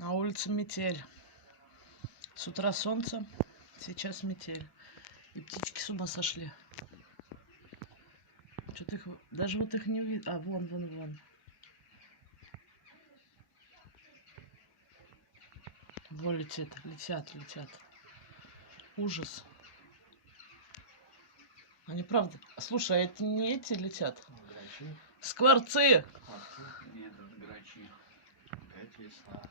На улице метель. С утра солнце, сейчас метель. И птички с ума сошли. Что-то их... Даже вот их не видно. А, вон, вон, вон. Вон летит, летят, летят. Ужас. Они правда... Слушай, а это не эти летят? Грачи. Скворцы! Скворцы и грачи. Опять весна.